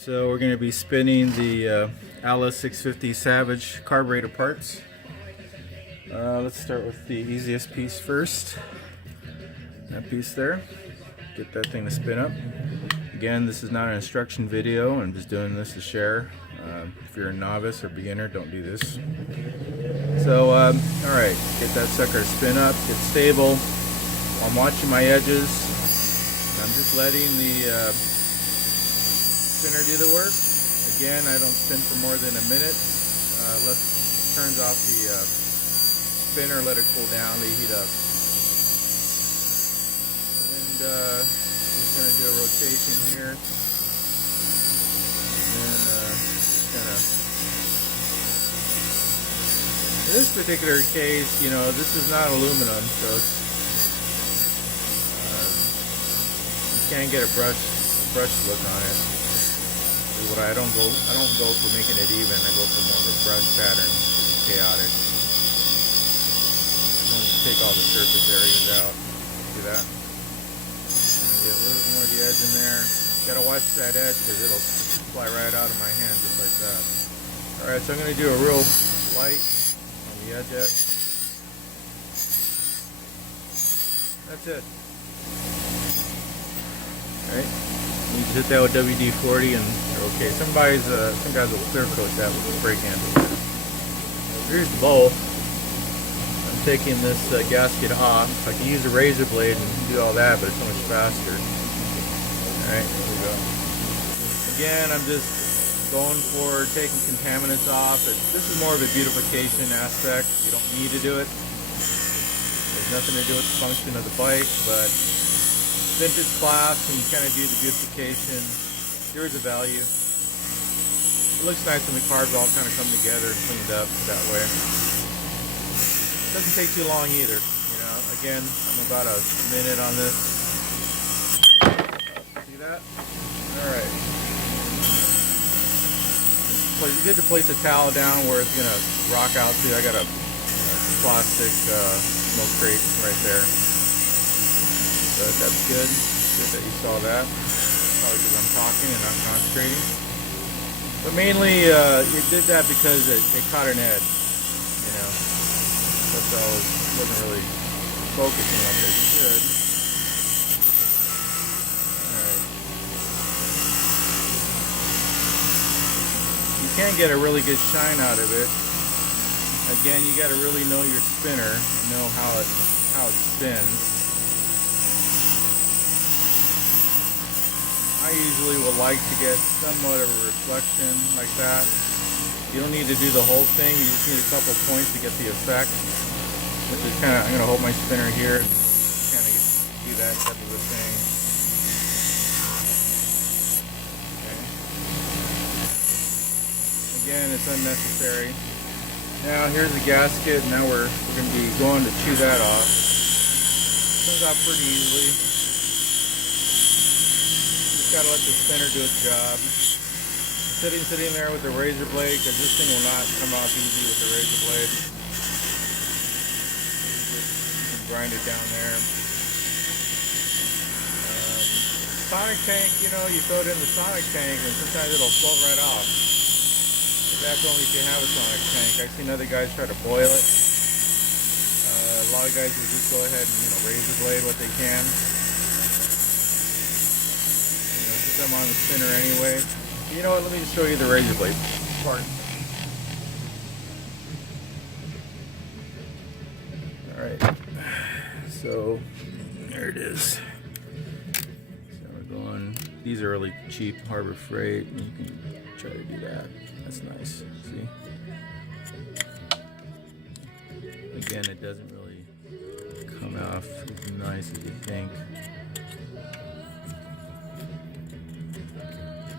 So we're going to be spinning the LS650 Savage carburetor parts. Let's start with the easiest piece first. That piece there. Get that thing to spin up. Again, this is not an instruction video. I'm just doing this to share. If you're a novice or beginner, don't do this. So, alright, get that sucker to spin up, get stable. I'm watching my edges. I'm just letting the spinner do the work. Again, I don't spin for more than a minute. Turns off the spinner, let it cool down, they heat up. And just going to do a rotation here. And kind of, in this particular case, you know, this is not aluminum, so it's, you can't get a brush look on it. I don't go for making it even. I go for more of a brush pattern, chaotic. Don't take all the surface areas out. See that? Get a little more of the edge in there. Gotta watch that edge because it'll fly right out of my hand just like that. Alright, so I'm going to do a real light on the edge. That's it. Alright. You just hit that with WD-40 and they're okay. Some guys will clear coat that with a spray can. Here's the bowl. I'm taking this gasket off. I can use a razor blade and do all that, but it's so much faster. Alright, here we go. Again, I'm just going for taking contaminants off. This is more of a beautification aspect. You don't need to do it. There's nothing to do with the function of the bike, but vintage class, and you kind of do the beautification. There is a value. It looks nice when the carbs all kind of come together and cleaned up that way. Doesn't take too long either. You know, again, I'm about a minute on this. See that? All right. It's good to place a towel down where it's gonna rock out to. I got a plastic milk crate right there. But that's good. Good that you saw that. Probably because I'm talking and not concentrating. But mainly, you did that because it caught an edge. You know, that's all. Wasn't really focusing like it should. All right. You can get a really good shine out of it. Again, you got to really know your spinner and know how it spins. I usually would like to get somewhat of a reflection like that. You don't need to do the whole thing, you just need a couple points to get the effect. Which is kind of, I'm going to hold my spinner here and kind of do that type of a thing. Okay. Again, it's unnecessary. Now here's the gasket, now we're going to be going to chew that off. Comes out pretty easily. Got to let the spinner do its job. Sitting there with the razor blade, because this thing will not come off easy with the razor blade. Just grind it down there. Sonic tank, you know, you throw it in the sonic tank and sometimes it'll float right off. But that's only if you have a sonic tank. I've seen other guys try to boil it. A lot of guys will just go ahead and, you know, razor blade what they can. I'm on the spinner anyway. You know what, let me just show you the razor blade part. Alright, so there it is. So we're going, these are really cheap, Harbor Freight, and you can try to do that. That's nice, see? Again, it doesn't really come off as nice as you think.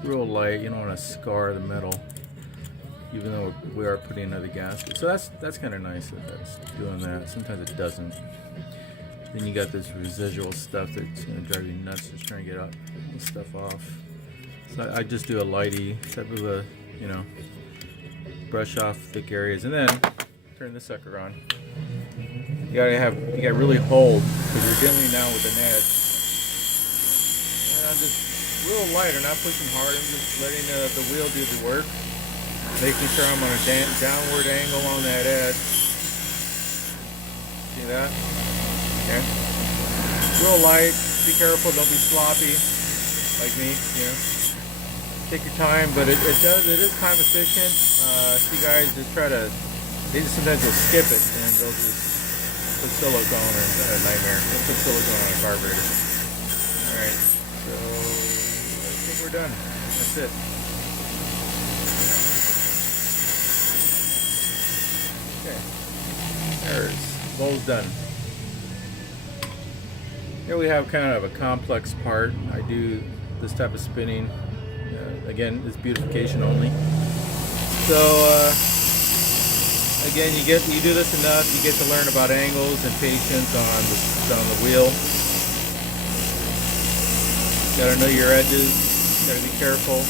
Real light, you don't want to scar the metal, even though we are putting another gasket. So that's kind of nice that that's doing that. Sometimes it doesn't. Then you got this residual stuff that's going to drive you nuts just trying to get this stuff off. So I just do a lighty type of a, you know, brush off thick areas, and then turn the sucker on. You got really hold because you're dealing now with an edge. And I'm just real light. I'm not pushing hard. I'm just letting the wheel do the work. Making sure I'm on a downward angle on that edge. See that? Okay. Real light. Be careful. Don't be sloppy like me. You know. Take your time, but it is time efficient. See guys just try to. They just sometimes will skip it and they'll just put silicone or a nightmare. They'll put silicone on a carburetor. All right. So I think we're done. That's it. Okay, there's bowl's done. Here we have kind of a complex part. I do this type of spinning. Again, it's beautification only. So again, you do this enough, you get to learn about angles and patience on the wheel. Gotta know your edges. Gotta be careful.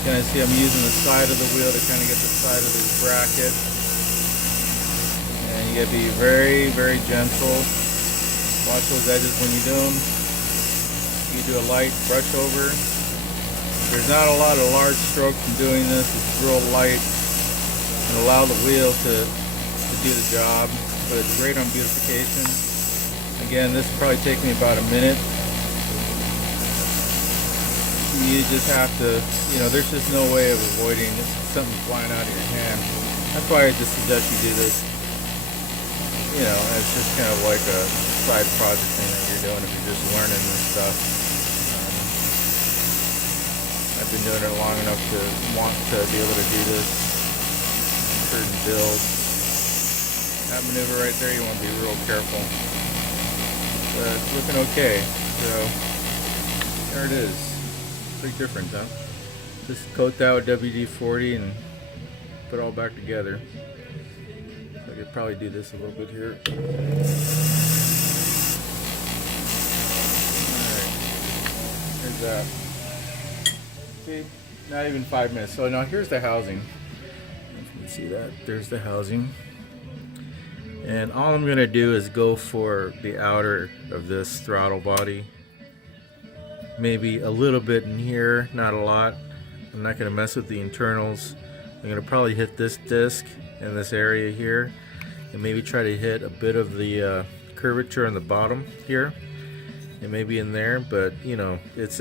Kind of see I'm using the side of the wheel to kind of get the side of this bracket. And you gotta be very, very gentle. Watch those edges when you do them. You do a light brush over. There's not a lot of large strokes in doing this. It's real light and allow the wheel to do the job. But it's great on beautification. Again, this will probably take me about a minute. You just have to, there's just no way of avoiding something flying out of your hand. That's why I just suggest you do this. It's just kind of like a side project thing that you're doing if you're just learning this stuff. I've been doing it long enough to want to be able to do this in certain builds. That maneuver right there, you want to be real careful. But it's looking okay. So there it is. Big difference, huh? Just coat that with WD-40 and put it all back together. So I could probably do this a little bit here. Alright, here's that. See, not even 5 minutes. So now here's the housing. If you can see that, there's the housing. And all I'm gonna do is go for the outer of this throttle body. Maybe a little bit in here, not a lot. I'm not going to mess with the internals. I'm going to probably hit this disc in this area here and maybe try to hit a bit of the curvature on the bottom here and maybe in there, but it's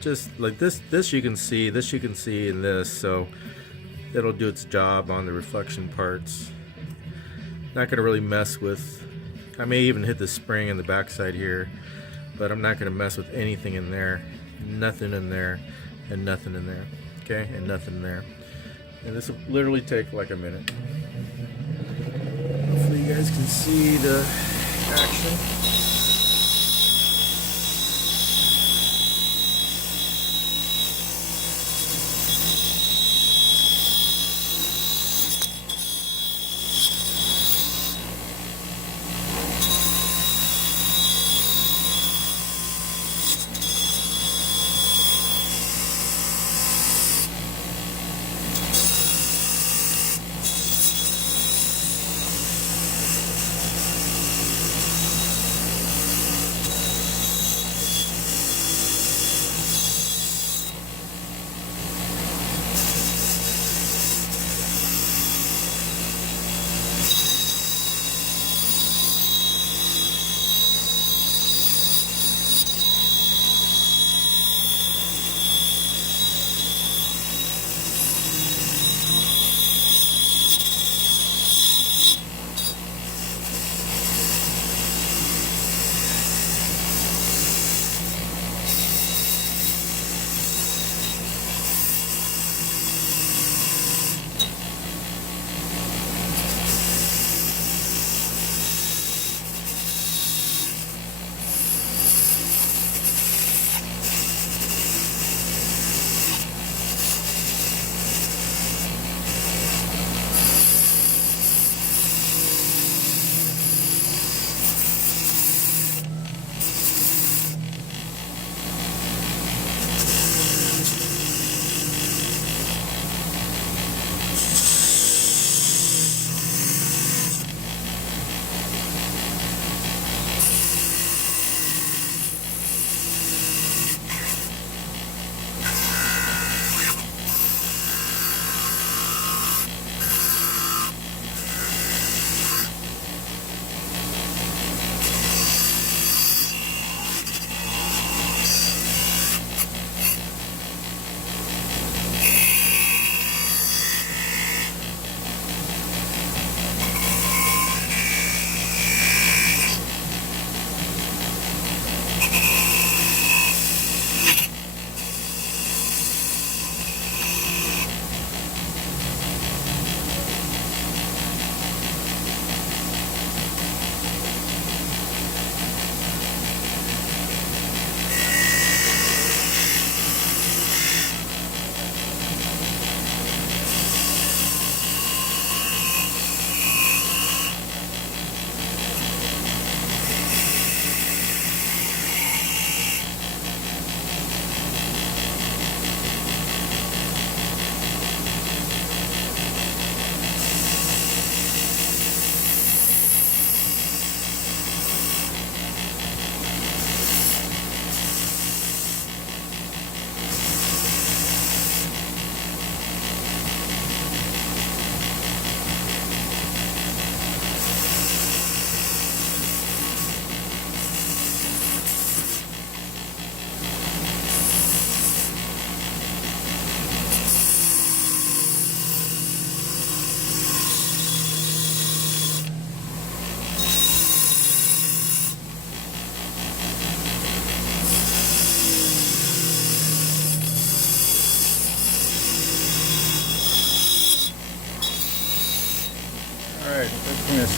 just like this you can see, and this, so it'll do its job on the reflection parts. Not going to really mess with, I may even hit the spring in the backside here, but I'm not going to mess with anything in there. Nothing in there, and nothing in there. Okay, and nothing in there. And this will literally take like a minute. Hopefully you guys can see the action.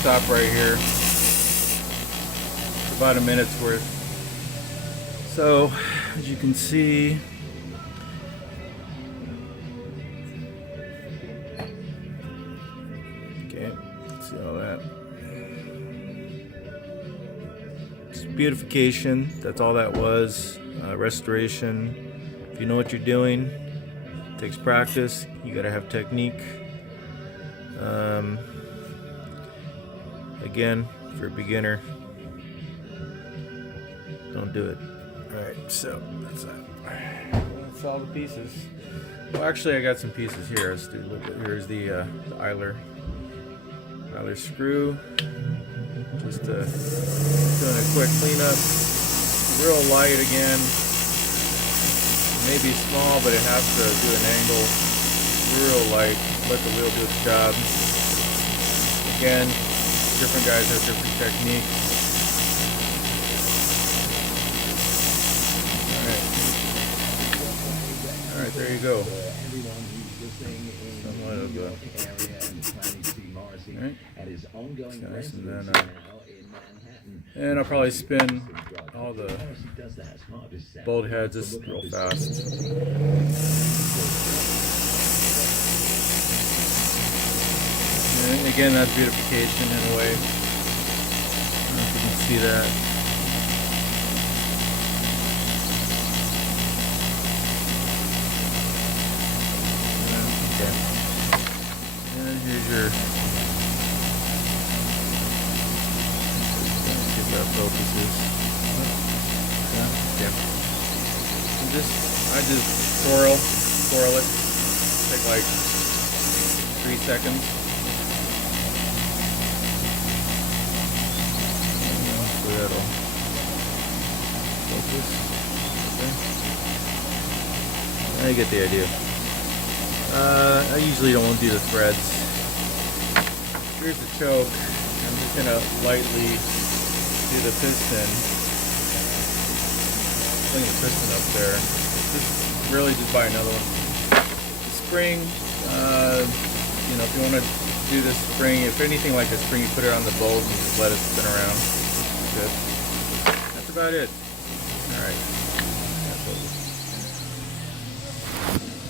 stop right here. It's about a minute's worth. So, as you can see, okay, see all that. It's beautification, that's all that was. Restoration. If you know what you're doing, it takes practice. You gotta have technique. Again, for a beginner, don't do it. Alright, so that's that. That's all the pieces. Well, actually, I got some pieces here. Let's do a little bit. Here's the Eiler screw. Just doing a quick cleanup. Real light again. Maybe small, but it has to do an angle. Real light. Let the wheel do its job. Again, different guys have different techniques. Alright, there you go. Somewhat of a... Alright. And I'll probably spin all the bolt heads just real fast. And again, that's beautification in a way. I don't know if you can see that. Okay. And here's your... Get that focuses. Yeah. And I just swirl it. Take like 3 seconds. So that'll focus. Okay. I get the idea. I usually don't do the threads. Here's the choke. I'm just gonna lightly do the piston. Bring the piston up there. Just really just buy another one. The spring, you know, if you want to do this spring, if anything like a spring, you put it on the bolt and just let it spin around. Good. That's about it. All right.